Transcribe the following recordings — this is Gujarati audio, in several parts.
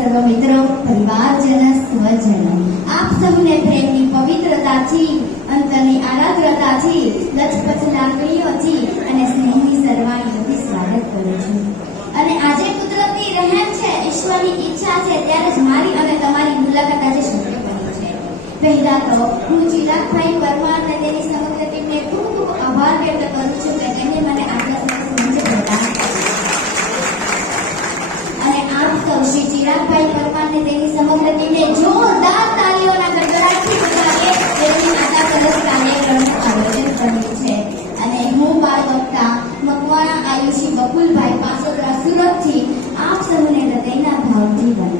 સર્વ મિત્રો પરિવારજન સ્વજનો। આપ સૌને પ્રેમની પવિત્રતાથી, અંતરની આરાધ્રતાથી લચપચ લાગણીઓથી અને સ્નેહની સરવાણીઓથી સ્વાગત કરું છું. અને આજે કુદરતની રહેમ છે, ઈશ્વરની ઈચ્છા છે, ત્યારે જ મારી અને તમારી મુલાકાત આજે શક્ય બની છે. પહેલા તો હું ચિરાગભાઈ પરમાર અને તેની સમગ્ર ટીમને ખૂબ ખૂબ આભાર વ્યક્ત કરું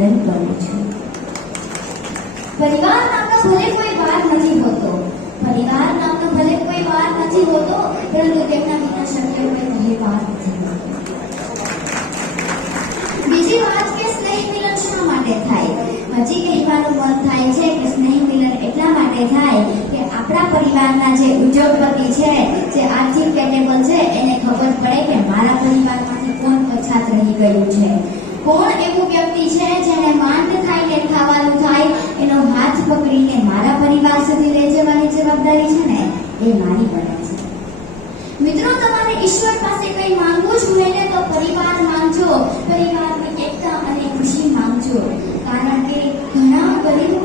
વંદન કરું છું. પરિવાર નામનો ભલે કોઈ વાર નથી હોતો, પરિવાર નામનો ભલે કોઈ વાર નથી હોતો પરંતુ તેમના વિના શક્ય કોઈ ભલે વાર નથી બીજી વાત કે સ્નેહ મિલન શા માટે થાય? હજી કહેવાનું મન થાય છે કે સ્નેહ મિલન એટલા માટે થાય કે આપણા પરિવારના જે ઉદ્યોગપતિ છે, જે આર્થિક કેટેબલ છે, એને ખબર પડે કે મારા પરિવારમાંથી કોણ પછાત રહી ગયું છે. કોણ એવું વ્યક્તિ છે જેને માંડ થાય કે ખાવાનું થાય, એનો હાથ પકડીને મારા પરિવાર સુધી લઈ જવાની જવાબદારી છે ને, એ મારી બને છે. મિત્રો, તમારે ઈશ્વર પાસે કંઈ માંગવું જ હોય ને તો પરિવાર માંગજો. પરિવારની એકતા અને ખુશી માંગજો. કારણ કે ઘણા ગરીબ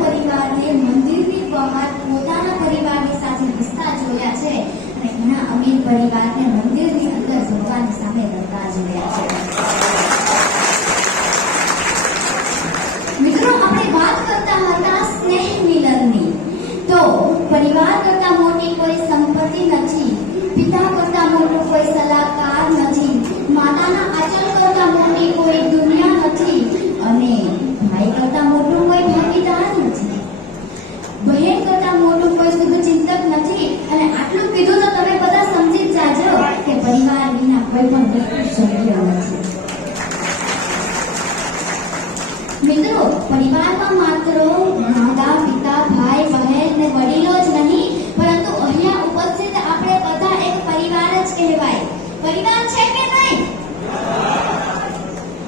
પિતા કરતા મોટો કોઈ સલાહકાર નથી. માતાના આચલ કરતા મોટી કોઈ દુનિયા નથી. અને ભાઈ કરતા મોટું કોઈ ભાગીદાર નથી. બહેન કરતા મોટું કોઈ શુભચિંતક નથી. અને આટલું કીધું તો તમે બધા સમજી જાજો કે પરિવાર વિના કોઈ પણ વ્યક્તિ શક્ય નથી. મિત્રો, પરિવારમાં માત્ર માતા પિતા, ભાઈ, બહેન ને વડીલો જ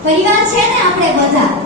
પરિવાર છે ને આપણે બધા?